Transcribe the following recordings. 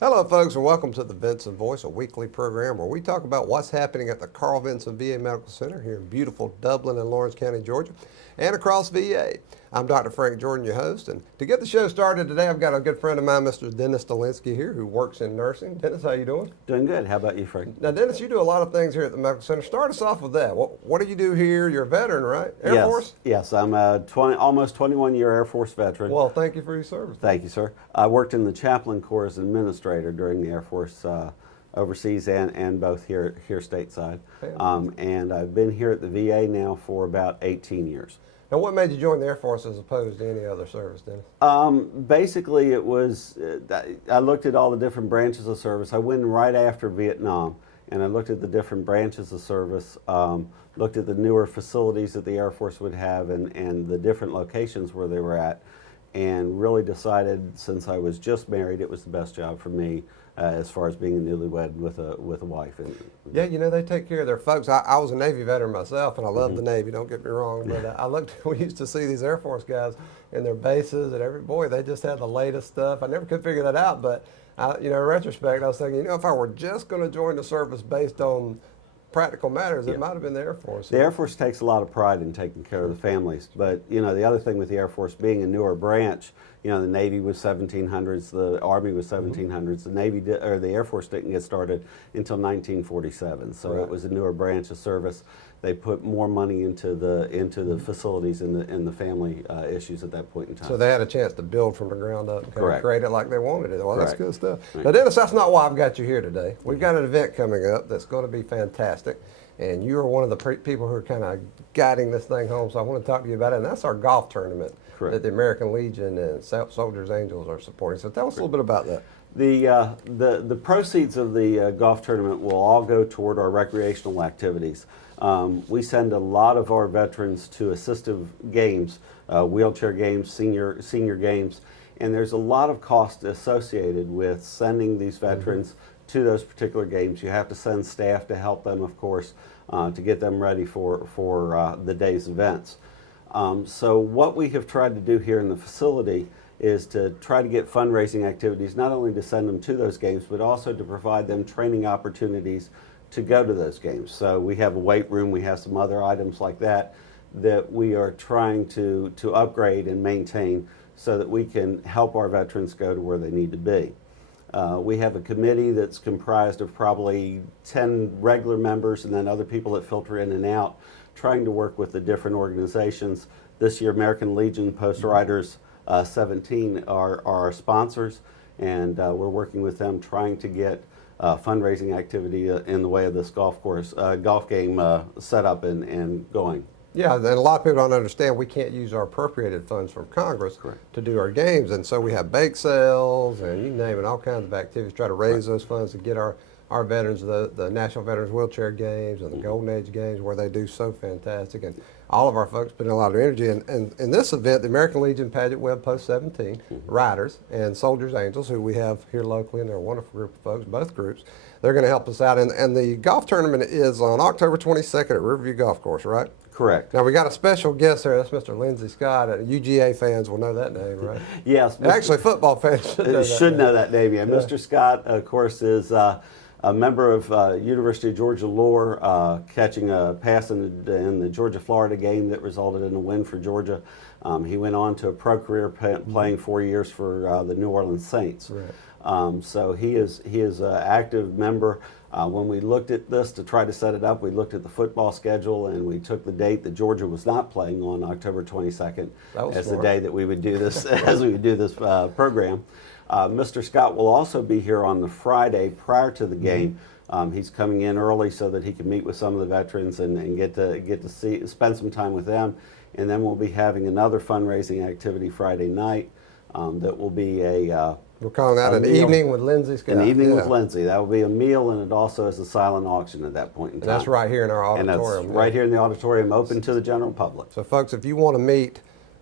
Hello, folks, and welcome to the Vinson Voice, a weekly program where we talk about what's happening at the Carl Vinson VA Medical Center here in beautiful Dublin and Lawrence County, Georgia, and across VA. I'm Dr. Frank Jordan, your host, and to get the show started today, I've got a good friend of mine, Mr. Dennis Dolinsky here, who works in nursing. Dennis, how you doing? Doing good. How about you, Frank? Now, Dennis, you do a lot of things here at the Medical Center. Start us off with that. What do you do here? You're a veteran, right? Air Force? Yes, I'm a almost 21-year Air Force veteran. Well, thank you for your service. Thank you, sir. I worked in the chaplain corps as administrator during the Air Force overseas and both here stateside. And I've been here at the VA now for about 18 years. And what made you join the Air Force as opposed to any other service, Dennis? Basically, it was, I looked at all the different branches of service. I went right after Vietnam, and I looked at the different branches of service, looked at the newer facilities that the Air Force would have and the different locations where they were at, and really decided, since I was just married, it was the best job for me as far as being a newlywed with a wife. Yeah, you know, they take care of their folks. I was a Navy veteran myself, and I love the Navy, don't get me wrong, but we used to see these Air Force guys in their bases, and boy, they just had the latest stuff. I never could figure that out, but in retrospect, I was thinking, if I were just going to join the service based on practical matters, it might have been the Air Force. The Air Force takes a lot of pride in taking care of the families, but the other thing with the Air Force being a newer branch, the Navy was 1700s, the Army was 1700s, the Navy or the Air Force didn't get started until 1947, so It was a newer branch of service. They put more money into the facilities and the family issues at that point in time. So they had a chance to build from the ground up and kind of create it like they wanted it. Well, Correct. That's good stuff. Right. Now, Dennis, that's not why I've got you here today. We've got an event coming up that's going to be fantastic, and you are one of the people who are kind of guiding this thing home, so I want to talk to you about it, and that's our golf tournament that the American Legion and Soldiers Angels are supporting. So tell us a little bit about that. The proceeds of the golf tournament will all go toward our recreational activities. We send a lot of our veterans to assistive games, wheelchair games, senior games, and there's a lot of cost associated with sending these veterans to those particular games. You have to send staff to help them, of course, to get them ready for the day's events. So what we have tried to do here in the facility is to try to get fundraising activities, not only to send them to those games, but also to provide them training opportunities to go to those games. So we have a weight room, we have some other items like that we are trying to upgrade and maintain so that we can help our veterans go to where they need to be. We have a committee that's comprised of probably 10 regular members and then other people that filter in and out, trying to work with the different organizations. This year, American Legion Post Riders 17 are our sponsors, and we're working with them trying to get fundraising activity in the way of this golf game set up and going. Yeah, and a lot of people don't understand we can't use our appropriated funds from Congress to do our games, and so we have bake sales and you name it, all kinds of activities, try to raise those funds to get our veterans, the National Veterans Wheelchair Games and the Golden Age Games, where they do so fantastic, and all of our folks put in a lot of energy. And in this event, the American Legion Paget Web Post 17 Riders and Soldiers Angels, who we have here locally, and they're a wonderful group of folks, both groups, they're going to help us out. And the golf tournament is on October 22nd at Riverview Golf Course, right? Correct. Now, we got a special guest there. That's Mr. Lindsey Scott. UGA fans will know that name, right? Yes. Actually, football fans should know that name. Yeah. Mr. Scott, of course, is a member of University of Georgia lore, catching a pass in the Georgia-Florida game that resulted in a win for Georgia. He went on to a pro career playing 4 years for the New Orleans Saints. Right. So he is an active member. When we looked at this to try to set it up, we looked at the football schedule and we took the date that Georgia was not playing on, October 22nd, as the day that we would do this program. Mr. Scott will also be here on the Friday prior to the game. He's coming in early so that he can meet with some of the veterans and get to spend some time with them. And then we'll be having another fundraising activity Friday night that will be we're calling that an evening with Lindsey Scott. An evening with Lindsey. That will be a meal, and it also is a silent auction at that point in time. And that's right here in our auditorium. And that's right here in the auditorium, open to the general public. So, folks, if you want to meet,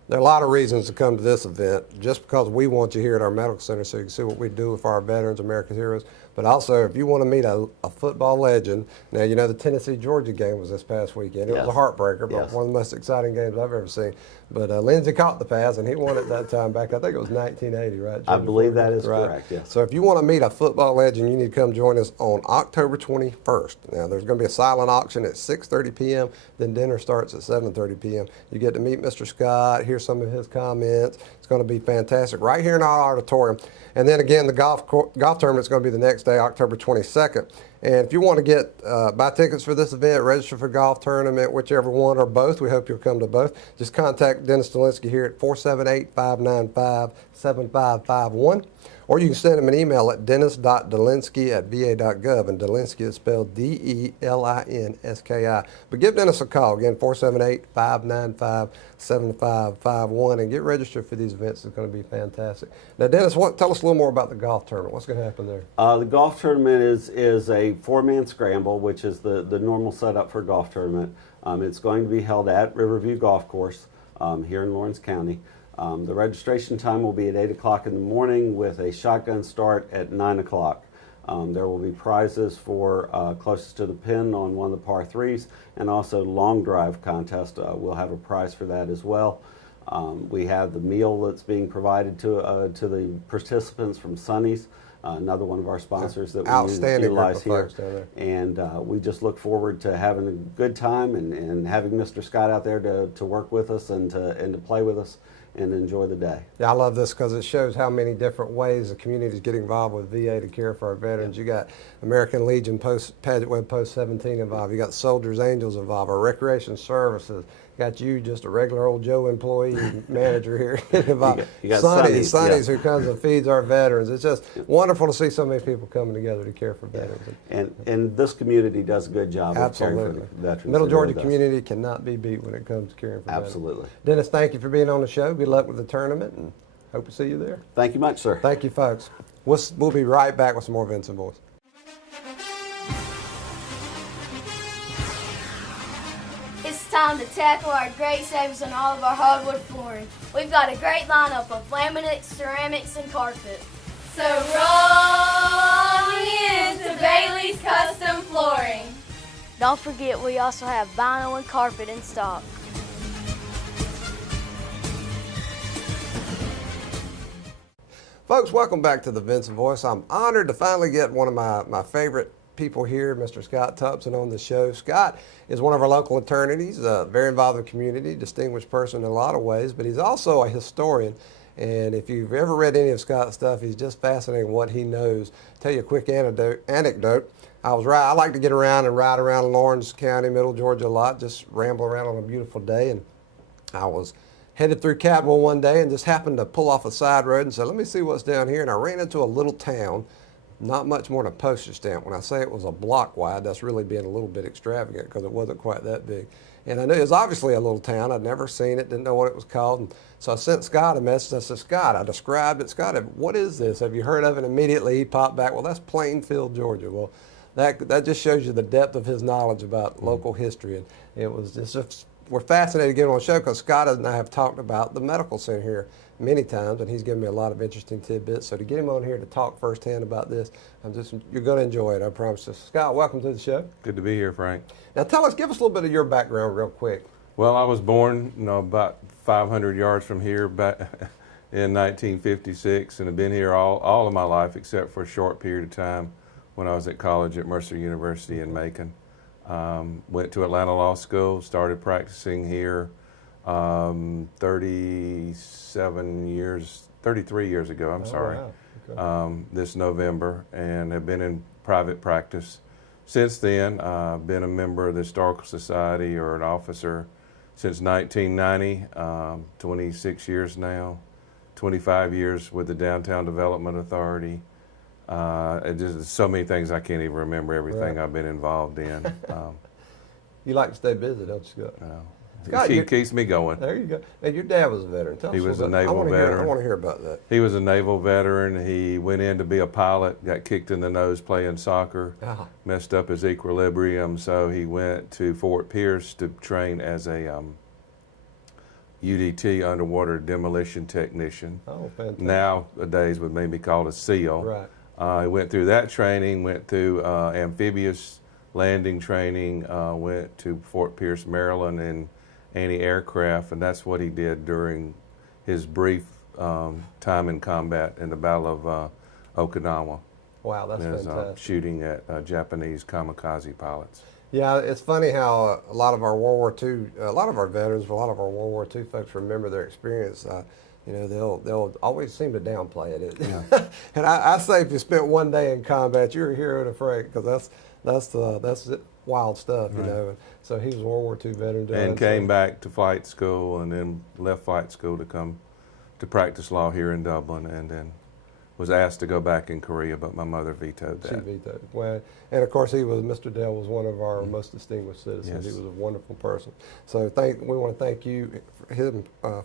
there are a lot of reasons to come to this event, just because we want you here at our medical center so you can see what we do with our veterans, America's heroes. But also, if you want to meet a football legend, now you know the Tennessee-Georgia game was this past weekend. It was a heartbreaker, but one of the most exciting games I've ever seen. But Lindsey caught the pass, and he won at that time back, I think it was 1980, right? I believe that is correct, yes. So if you want to meet a football legend, you need to come join us on October 21st. Now, there's going to be a silent auction at 6:30 p.m., then dinner starts at 7:30 p.m. You get to meet Mr. Scott, hear some of his comments. It's going to be fantastic right here in our auditorium. And then again, the golf tournament is going to be the next day, October 22nd. And if you want to get buy tickets for this event, register for golf tournament, whichever one or both, we hope you'll come to both. Just contact Dennis Dolinsky here at 478-595-7551. Or you can send him an email at dennis.dolinsky@va.gov. And Dolinsky is spelled D-E-L-I-N-S-K-I. But give Dennis a call, again, 478-595-7551, and get registered for these events. It's going to be fantastic. Now, Dennis, tell us a little more about the golf tournament. What's going to happen there? The golf tournament is a four-man scramble, which is the normal setup for a golf tournament. It's going to be held at Riverview Golf Course here in Lawrence County. The registration time will be at 8 o'clock in the morning with a shotgun start at 9 o'clock. There will be prizes for closest to the pin on one of the par threes, and also long drive contest. We'll have a prize for that as well. We have the meal that's being provided to the participants from Sonny's, another one of our sponsors that we utilize here. And we just look forward to having a good time and having Mr. Scott out there to work with us and to play with us and enjoy the day. Yeah, I love this because it shows how many different ways the community is getting involved with VA to care for our veterans. You got American Legion Paget Web Post 17 involved. You got Soldiers Angels involved. Our Recreation Services. Got you, just a regular old Joe employee manager here. Involved. You got Sonny's who comes and feeds our veterans. It's just wonderful to see so many people coming together to care for veterans. And this community does a good job of caring for the veterans. Middle Georgia community cannot be beat when it comes to caring for veterans. Absolutely. Dennis, thank you for being on the show. Good luck with the tournament, and hope to see you there. Thank you much, sir. Thank you, folks. We'll be right back with some more Vinson Voice. It's time to tackle our great savings on all of our hardwood flooring. We've got a great lineup of laminates, ceramics, and carpet. So roll into Bailey's Custom Flooring. Don't forget, we also have vinyl and carpet in stock. Folks, welcome back to the Vinson Voice. I'm honored to finally get one of my favorite people here, Mr. Scott Thompson, on the show. Scott is one of our local attorneys, very involved in the community, distinguished person in a lot of ways, but he's also a historian. And if you've ever read any of Scott's stuff, he's just fascinating what he knows. Tell you a quick anecdote. I like to get around and ride around Lawrence County, Middle Georgia a lot, just ramble around on a beautiful day. And I was headed through Capital one day and just happened to pull off a side road and said, let me see what's down here. And I ran into a little town, not much more than a postage stamp. When I say it was a block wide, that's really being a little bit extravagant because it wasn't quite that big. And I knew it was obviously a little town. I'd never seen it, didn't know what it was called. And so I sent Scott a message. I said, Scott, I described it. Scott, what is this? Have you heard of it? Immediately he popped back, well, that's Plainfield, Georgia. Well, that just shows you the depth of his knowledge about local history. And it was just we're fascinated to get him on the show because Scott and I have talked about the medical center here many times, and he's given me a lot of interesting tidbits. So to get him on here to talk firsthand about this, you're going to enjoy it, I promise you. Scott, welcome to the show. Good to be here, Frank. Now give us a little bit of your background real quick. Well, I was born, about 500 yards from here back in 1956, and have been here all of my life except for a short period of time when I was at college at Mercer University in Macon. Went to Atlanta Law School, started practicing here 33 years ago, I'm sorry, wow. Okay. This November, and have been in private practice since then. I've been a member of the Historical Society or an officer since 1990, 26 years now, 25 years with the Downtown Development Authority. Just so many things I can't even remember everything I've been involved in. You like to stay busy, don't you, Scott? Scott, he keeps me going. There you go. And your dad was a veteran. Tell us He was a a naval veteran. I want to hear about that. He was a naval veteran. He went in to be a pilot, got kicked in the nose playing soccer, messed up his equilibrium, so he went to Fort Pierce to train as a UDT, underwater demolition technician. Oh, fantastic. Nowadays would maybe called a SEAL. Right. He went through that training, went through amphibious landing training, went to Fort Pierce, Maryland in anti-aircraft, and that's what he did during his brief time in combat in the Battle of Okinawa. Wow, that's fantastic. Shooting at Japanese kamikaze pilots. Yeah, it's funny how a lot of our World War II, a lot of our veterans, a lot of our World War II folks remember their experience. You know, they'll always seem to downplay it. Yeah. And I say if you spent one day in combat, you're a hero to Frank, because that's wild stuff, you know. So he was a World War II veteran. And came back to flight school, and then left flight school to come to practice law here in Dublin, and then was asked to go back in Korea, but my mother vetoed that. She vetoed. Well, and of course, Mr. Dell was one of our most distinguished citizens. Yes. He was a wonderful person. So we want to thank you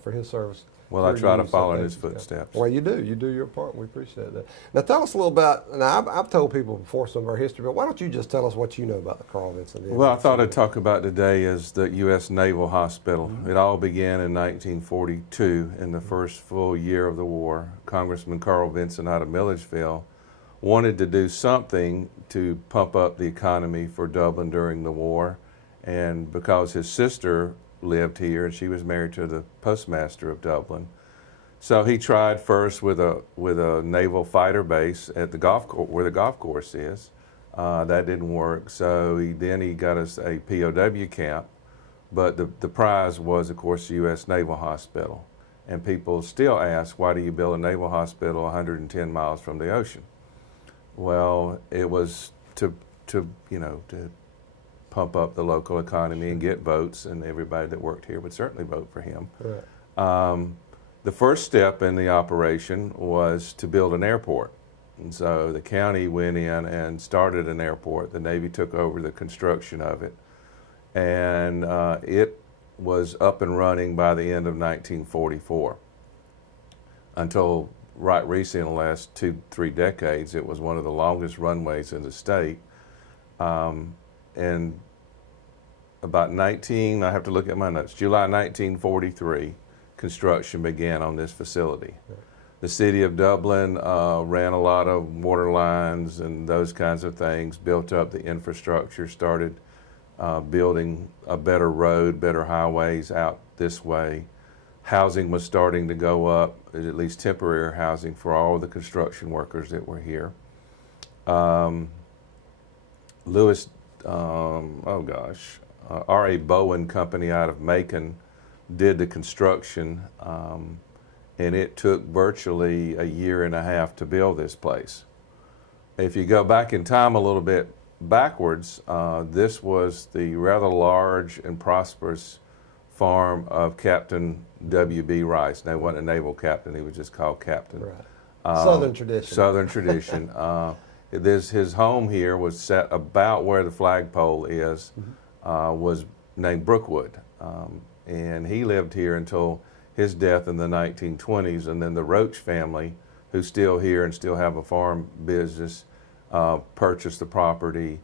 for his service. Well, I try to So follow in thank his you. footsteps. Well, you do. You do your part. We appreciate that. Now, tell us a little about. Now, I've told people before some of our history, but why don't you just tell us what you know about the Carl Vinson? Well, I thought I'd talk about today is the U.S. Naval Hospital. It all began in 1942, in the first full year of the war. Congressman Carl Vinson out of Milledgeville wanted to do something to pump up the economy for Dublin during the war, and because his sister lived here and she was married to the postmaster of Dublin. So he tried first with a naval fighter base at the where the golf course is. That didn't work. So then he got us a POW camp, but the prize was, of course, the U.S. Naval Hospital. And people still ask, why do you build a naval hospital 110 miles from the ocean? Well, it was to pump up the local economy and get votes, and everybody that worked here would certainly vote for him. Right. The first step in the operation was to build an airport. And so the county went in and started an airport. The Navy took over the construction of it. And it was up and running by the end of 1944. Until right recently, in the last 2-3 decades, it was one of the longest runways in the state. And about I have to look at my notes, July 1943, construction began on this facility. The city of Dublin ran a lot of water lines and those kinds of things, built up the infrastructure, started building a better road, better highways out this way. Housing was starting to go up, at least temporary housing for all the construction workers that were here. R.A. Bowen Company out of Macon did the construction, and it took virtually 1.5 years to build this place. If you go back in time a little bit backwards, this was the rather large and prosperous farm of Captain W.B. Rice. Now, he wasn't a naval captain, he was just called captain. Right. Southern tradition. Southern tradition. His home here was set about where the flagpole is, was named Brookwood. And he lived here until his death in the 1920s, and then the Roach family, who's still here and still have a farm business, purchased the property.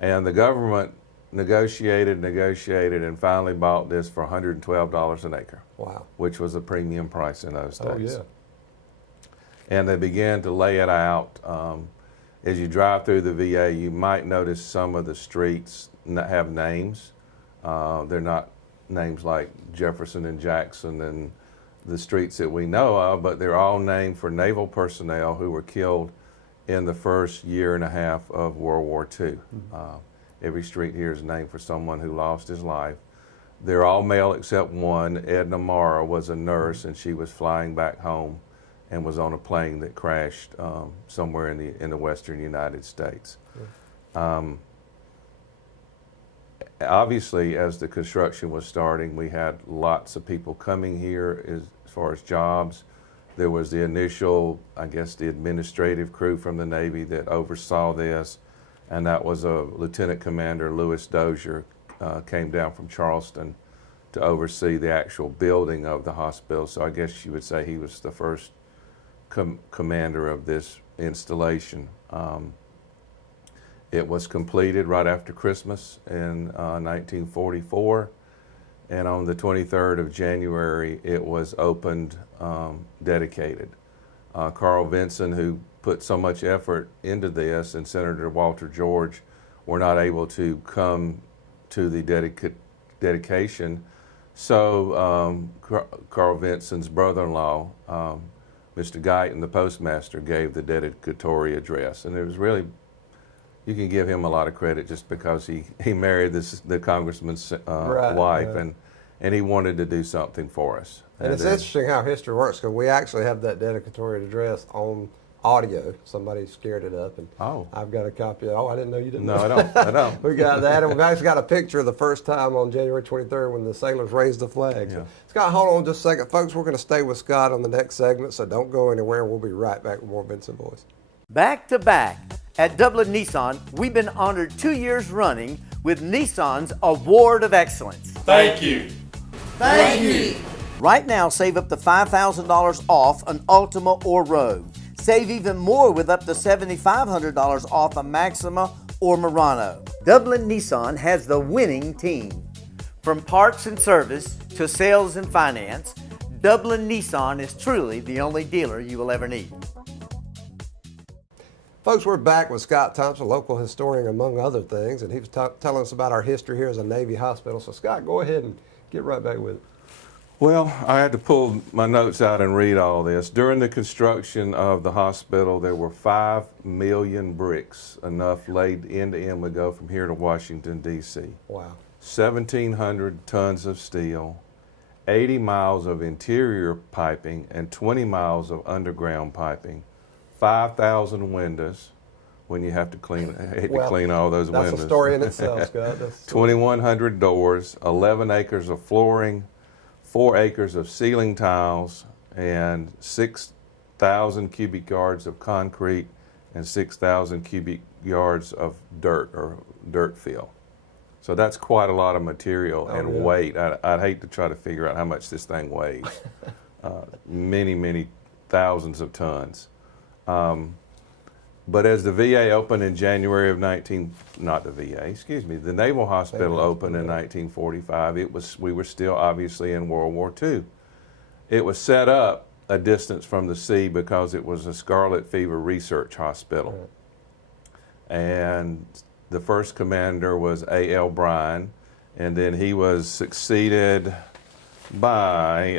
And the government negotiated, and finally bought this for $112 an acre. Wow. Which was a premium price in those days. Oh, yeah. And they began to lay it out. As you drive through the VA, you might notice some of the streets have names. They're not names like Jefferson and Jackson and the streets that we know of, but they're all named for naval personnel who were killed in the first 1.5 years of World War II. Every street here is named for someone who lost his life. They're all male except one. Edna Mara was a nurse, and she was flying back home and was on a plane that crashed somewhere in the western United States. Obviously, as the construction was starting, we had lots of people coming here as far as jobs. There was the initial, I guess, the administrative crew from the Navy that oversaw this, and that was a Lieutenant Commander Louis Dozier, came down from Charleston to oversee the actual building of the hospital. So I guess you would say he was the first commander of this installation. It was completed right after Christmas in 1944, and on the 23rd of January it was opened, dedicated. Carl Vinson, who put so much effort into this, and Senator Walter George were not able to come to the dedication. So Carl Vinson's brother-in-law, Mr. Guyton, the postmaster, gave the dedicatory address. And it was really, you can give him a lot of credit just because he married the congressman's wife, and he wanted to do something for us. And it's interesting how history works, because we actually have that dedicatory address on audio. Somebody scared it up, and I've got a copy of it. Oh, I didn't know you didn't. No, I don't. We got that, and we've actually got a picture of the first time on January 23rd when the sailors raised the flag. Yeah. So, Scott, hold on just a second. Folks, we're going to stay with Scott on the next segment, so don't go anywhere. We'll be right back with more Vinson Voice. Back to back. At Dublin Nissan, we've been honored 2 years running with Nissan's Award of Excellence. Thank you. Thank you. Right now, save up to $5,000 off an Altima or Rogue. Save even more with up to $7,500 off a Maxima or Murano. Dublin Nissan has the winning team. From parts and service to sales and finance, Dublin Nissan is truly the only dealer you will ever need. Folks, we're back with Scott Thompson, local historian, among other things, and he was telling us about our history here as a Navy hospital. So, Scott, go ahead and get right back with it. Well, I had to pull my notes out and read all this. During the construction of the hospital, there were 5 million bricks, enough laid end to end would go from here to Washington, D.C. Wow. 1,700 tons of steel, 80 miles of interior piping, and 20 miles of underground piping, 5,000 windows. When you have to clean, I hate to clean all those windows. That's a story in itself, Scott. 2,100 doors, 11 acres of flooring, 4 acres of ceiling tiles, and 6,000 cubic yards of concrete and 6,000 cubic yards of dirt or dirt fill. So that's quite a lot of material and weight. I'd hate to try to figure out how much this thing weighs. Many, many thousands of tons. But as the VA opened in January of the Naval Hospital opened in 1945, we were still obviously in World War II. It was set up a distance from the sea because it was a scarlet fever research hospital. And the first commander was A.L. Bryan, and then he was succeeded by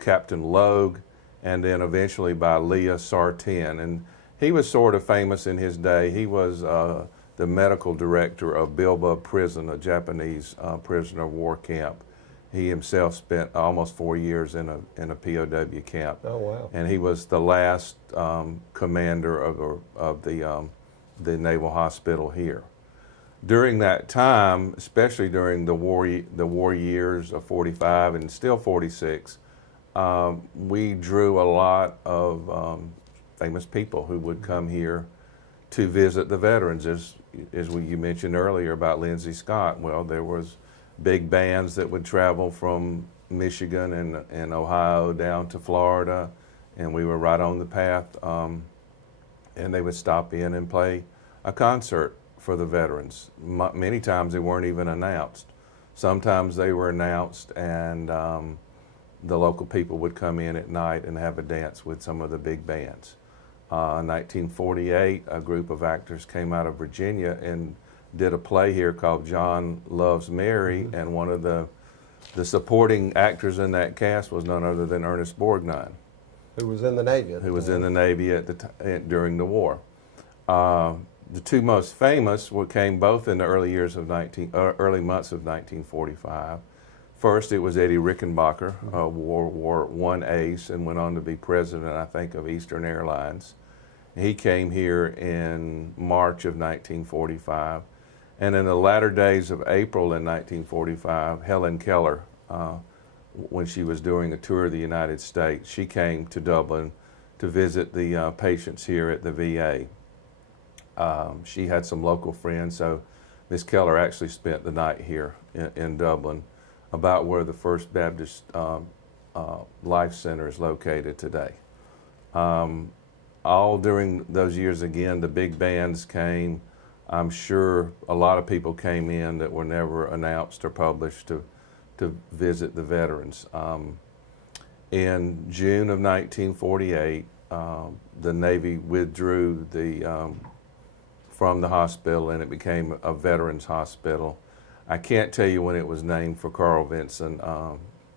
Captain Logue, and then eventually by Leah Sartain. And he was sort of famous in his day. He was the medical director of Bilba Prison, a Japanese prisoner of war camp. He himself spent almost 4 years in a POW camp. Oh, wow. And he was the last commander of the Naval Hospital here. During that time, especially during the war years of 45 and still 46, we drew a lot of famous people who would come here to visit the veterans. As you mentioned earlier about Lindsey Scott, well, there was big bands that would travel from Michigan and Ohio down to Florida, and we were right on the path, and they would stop in and play a concert for the veterans. Many times they weren't even announced. Sometimes they were announced, and the local people would come in at night and have a dance with some of the big bands. In 1948, a group of actors came out of Virginia and did a play here called John Loves Mary, and one of the supporting actors in that cast was none other than Ernest Borgnine, who was in the Navy. in the Navy during the war. The two most famous came both in the early early months of 1945. First, it was Eddie Rickenbacker, a World War I ace, and went on to be president, I think, of Eastern Airlines. He came here in March of 1945. And in the latter days of April in 1945, Helen Keller, when she was doing a tour of the United States, she came to Dublin to visit the patients here at the VA. She had some local friends, so Miss Keller actually spent the night here in Dublin, about where the First Baptist Life Center is located today. All during those years, again, the big bands came. I'm sure a lot of people came in that were never announced or published to visit the veterans. In June of 1948, the Navy withdrew from the hospital, and it became a veterans hospital. I can't tell you when it was named for Carl Vinson,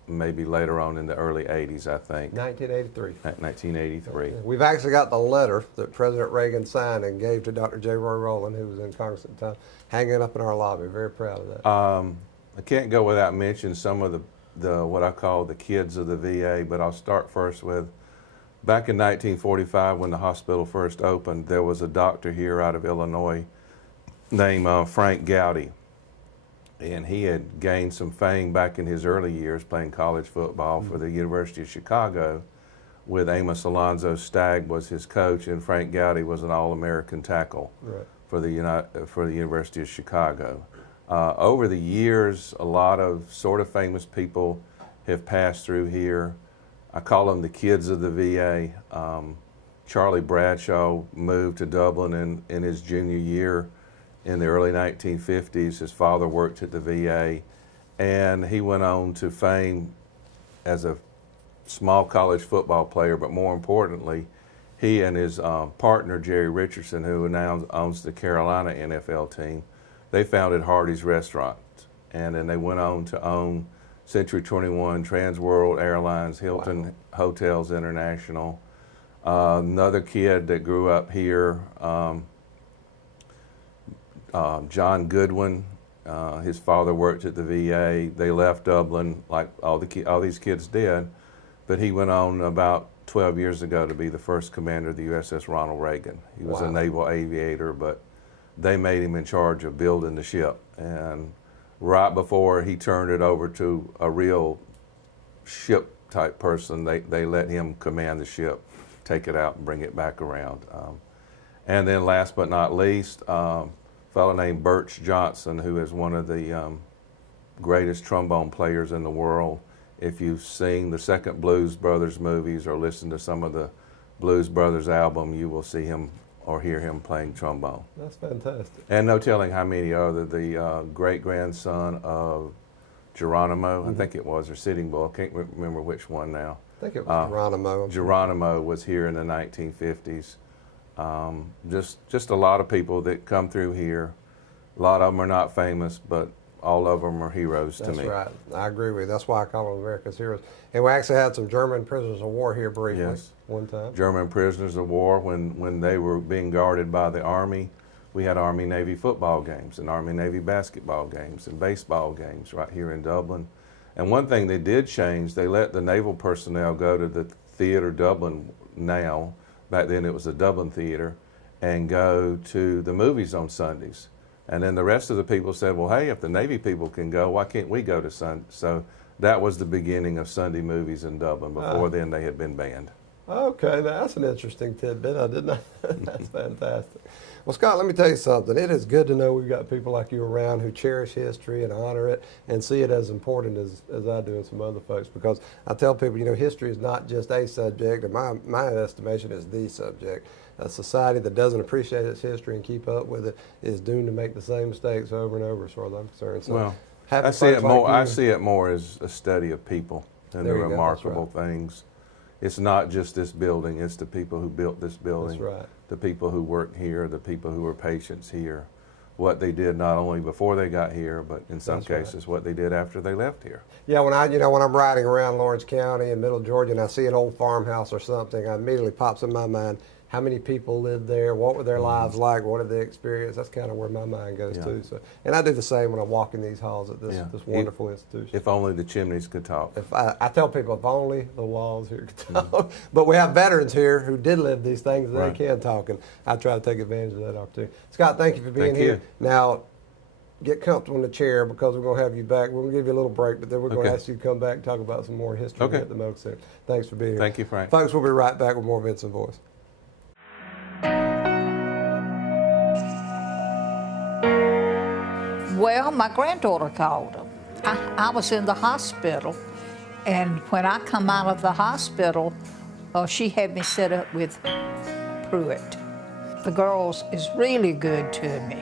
maybe later on in the early 80s, I think. 1983. 1983. We've actually got the letter that President Reagan signed and gave to Dr. J. Roy Rowland, who was in Congress at the time, hanging up in our lobby. Very proud of that. I can't go without mentioning some of the what I call the kids of the VA, but I'll start first with, back in 1945 when the hospital first opened, there was a doctor here out of Illinois named Frank Gowdy. And he had gained some fame back in his early years playing college football for the University of Chicago, with Amos Alonzo Stagg was his coach, and Frank Gowdy was an All-American tackle for the University of Chicago. Over the years, a lot of sort of famous people have passed through here. I call them the kids of the VA. Charlie Bradshaw moved to Dublin in his junior year. In the early 1950s, his father worked at the VA, and he went on to fame as a small college football player, but more importantly, he and his partner, Jerry Richardson, who now owns the Carolina NFL team, they founded Hardee's Restaurant, and then they went on to own Century 21, Trans World Airlines, Hilton Hotels International. Another kid that grew up here, John Goodwin, his father worked at the VA. They left Dublin like all these kids did, but he went on about 12 years ago to be the first commander of the USS Ronald Reagan. He was a naval aviator, but they made him in charge of building the ship. And right before he turned it over to a real ship type person, they let him command the ship, take it out and bring it back around. And then last but not least, fellow named Birch Johnson, who is one of the greatest trombone players in the world. If you've seen the second Blues Brothers movies or listened to some of the Blues Brothers album, you will see him or hear him playing trombone. That's fantastic. And no telling how many other, the great-grandson of Geronimo, I think it was, or Sitting Bull, I can't remember which one now. I think it was Geronimo. Geronimo was here in the 1950s. Just a lot of people that come through here. A lot of them are not famous, but all of them are heroes to me. That's right. I agree with you. That's why I call them America's heroes. And we actually had some German prisoners of war here briefly one time. German prisoners of war, when they were being guarded by the Army, we had Army-Navy football games and Army-Navy basketball games and baseball games right here in Dublin. And one thing they did change, they let the naval personnel go to the Theatre Dublin now. Back then it was the Dublin Theatre, and go to the movies on Sundays. And then the rest of the people said, well, hey, if the Navy people can go, why can't we go to Sunday? So that was the beginning of Sunday movies in Dublin. Before then, they had been banned. Okay, that's an interesting tidbit. I didn't know. That's fantastic. Well, Scott, let me tell you something. It is good to know we've got people like you around who cherish history and honor it and see it as important as I do and some other folks, because I tell people, you know, history is not just a subject, and my estimation is the subject. A society that doesn't appreciate its history and keep up with it is doomed to make the same mistakes over and over, as far as I'm concerned. So, well, I see it more as a study of people and the remarkable things. It's not just this building, it's the people who built this building, the people who work here, the people who were patients here, what they did not only before they got here, but in some cases what they did after they left here. Yeah, when I'm riding around Lawrence County and Middle Georgia and I see an old farmhouse or something, it immediately pops in my mind, how many people lived there, what were their lives like, what did they experience? That's kind of where my mind goes to. So, and I do the same when I walk in these halls at this wonderful institution. If only the chimneys could talk. If I tell people, if only the walls here could talk. But we have veterans here who did live these things, and they can talk, and I try to take advantage of that opportunity. Scott, thank you for being here. Now, get comfortable in the chair, because we're going to have you back. We're going to give you a little break, but then we're going to ask you to come back and talk about some more history at the Medical Center. Thanks for being here. Thank you, Frank. Folks, we'll be right back with more Vinson Voice. Well, my granddaughter called him. I was in the hospital, and when I come out of the hospital, she had me set up with Pruitt. The girls is really good to me,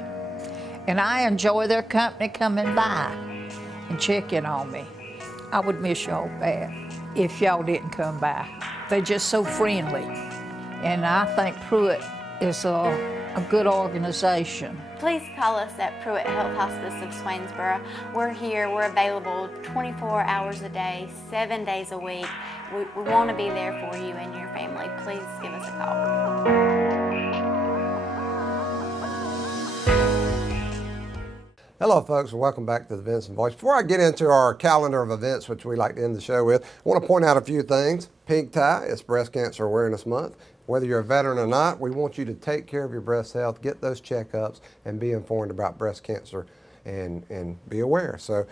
and I enjoy their company coming by and checking on me. I would miss y'all bad. if y'all didn't come by. They're just so friendly. And I think Pruitt is a good organization. Please call us at Pruitt Health Hospice of Swainsboro. We're here, we're available 24 hours a day, 7 days a week. We want to be there for you and your family. Please give us a call. Hello folks, and welcome back to the Vinson Voice. Before I get into our calendar of events, which we like to end the show with, I want to point out a few things. Pink tie, it's Breast Cancer Awareness Month. Whether you're a veteran or not, we want you to take care of your breast health, get those checkups, and be informed about breast cancer and be aware. So,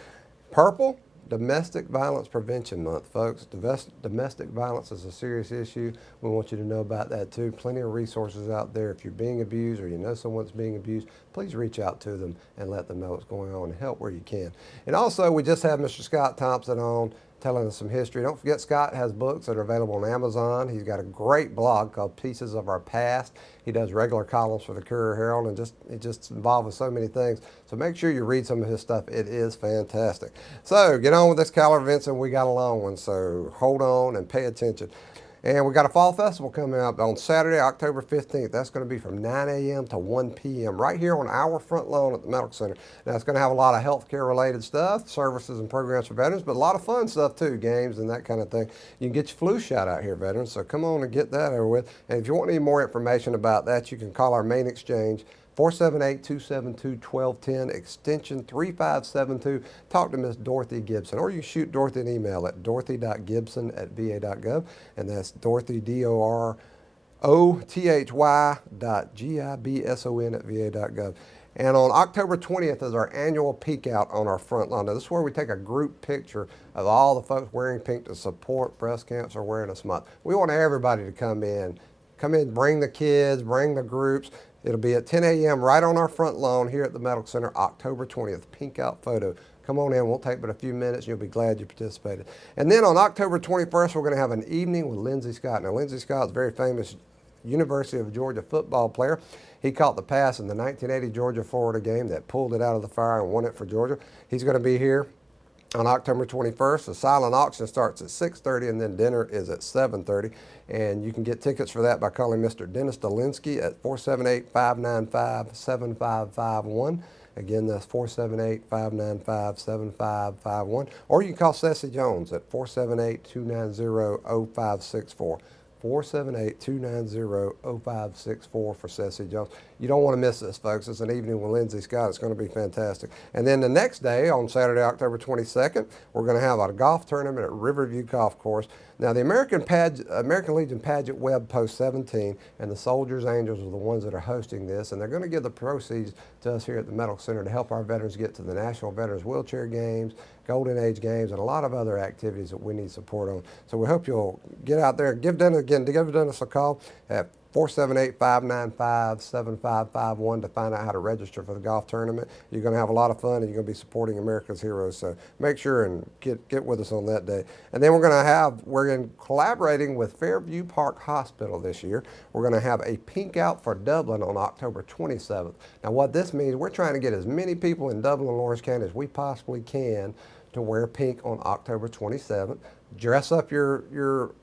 purple, Domestic Violence Prevention Month, folks. Domestic violence is a serious issue. We want you to know about that too. Plenty of resources out there. If you're being abused or you know someone's being abused, please reach out to them and let them know what's going on and help where you can. And also, we just had Mr. Scott Thompson on telling us some history. Don't forget, Scott has books that are available on Amazon. He's got a great blog called Pieces of Our Past. He does regular columns for the Courier Herald, and it just involved with so many things. So make sure you read some of his stuff. It is fantastic. So get on with this calendar, Vincent. We got a long one, so hold on and pay attention. And we got a fall festival coming up on Saturday, October 15th. That's going to be from 9 a.m. to 1 p.m. right here on our front lawn at the Medical Center. Now, it's going to have a lot of healthcare related stuff, services and programs for veterans, but a lot of fun stuff too, games and that kind of thing. You can get your flu shot out here, veterans, so come on and get that over with. And if you want any more information about that, you can call our main exchange, 478-272-1210, extension 3572. Talk to Miss Dorothy Gibson, or you can shoot Dorothy an email at dorothy.gibson@va.gov, and that's Dorothy, DOROTHY.GIBSON@va.gov. And on October 20th is our annual peek out on our front lawn. Now, this is where we take a group picture of all the folks wearing pink to support Breast Cancer Awareness Month. We want everybody to come in, bring the kids, bring the groups. It'll be at 10 a.m. right on our front lawn here at the Medical Center, October 20th, pink out photo. Come on in, won't take but a few minutes, and you'll be glad you participated. And then on October 21st, we're going to have an evening with Lindsey Scott. Now, Lindsey Scott is a very famous University of Georgia football player. He caught the pass in the 1980 Georgia-Florida game that pulled it out of the fire and won it for Georgia. He's going to be here on October 21st. The silent auction starts at 6:30, and then dinner is at 7:30. And you can get tickets for that by calling Mr. Dennis Dolinsky at 478-595-7551. Again, that's 478-595-7551. Or you can call Ceci Jones at 478-290-0564. 478-290-0564 for Ceci Jones. You don't want to miss this, folks. It's an evening with Lindsey Scott. It's going to be fantastic. And then the next day, on Saturday, October 22nd, we're going to have a golf tournament at Riverview Golf Course. Now, the American Legion Pageant Web Post 17 and the Soldiers Angels are the ones that are hosting this, and they're going to give the proceeds to us here at the Medical Center to help our veterans get to the National Veterans Wheelchair Games, Golden Age Games, and a lot of other activities that we need support on. So we hope you'll get out there. Give Dennis a call at 478-595-7551 to find out how to register for the golf tournament. You're going to have a lot of fun, and you're going to be supporting America's heroes. So make sure and get with us on that day. And then we're collaborating with Fairview Park Hospital this year. We're going to have a pink out for Dublin on October 27th. Now, what this means, we're trying to get as many people in Dublin and Lawrence County as we possibly can to wear pink on October 27th. Dress up your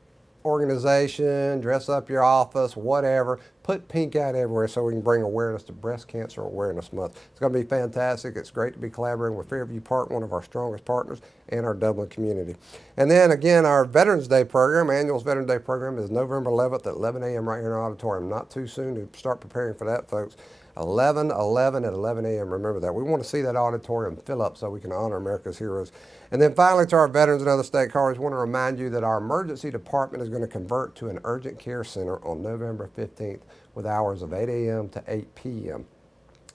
organization, dress up your office, whatever. Put pink out everywhere so we can bring awareness to Breast Cancer Awareness Month. It's going to be fantastic. It's great to be collaborating with Fairview Park, one of our strongest partners, and our Dublin community. And then again, our Veterans Day program, annual Veterans Day program, is November 11th at 11 a.m. right here in our auditorium. Not too soon to start preparing for that, folks. 11/11 at 11 a.m. Remember that. We want to see that auditorium fill up so we can honor America's heroes. And then finally, to our veterans and other stakeholders, I want to remind you that our emergency department is going to convert to an urgent care center on November 15th with hours of 8 a.m. to 8 p.m.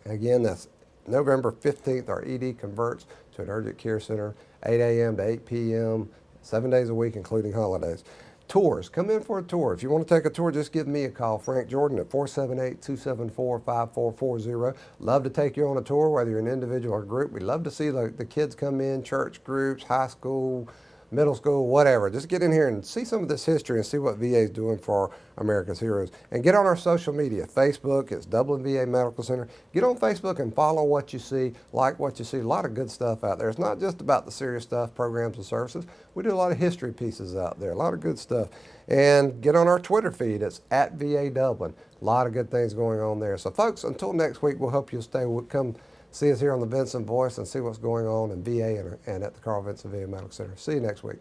Again, that's November 15th. Our ED converts to an urgent care center, 8 a.m. to 8 p.m., 7 days a week, including holidays. Tours, come in for a tour. If you want to take a tour, just give me a call, Frank Jordan, at 478-274-5440. Love to take you on a tour, whether you're an individual or group. We love to see the kids come in, church groups, high school, middle school, whatever. Just get in here and see some of this history and see what VA is doing for America's heroes. And get on our social media. Facebook, it's Dublin VA Medical Center. Get on Facebook and follow what you see, like what you see. A lot of good stuff out there. It's not just about the serious stuff, programs and services. We do a lot of history pieces out there, a lot of good stuff. And get on our Twitter feed. It's at VA Dublin. A lot of good things going on there. So folks, until next week, we'll hope you'll come see us here on the Vinson Voice and see what's going on in VA and at the Carl Vinson VA Medical Center. See you next week.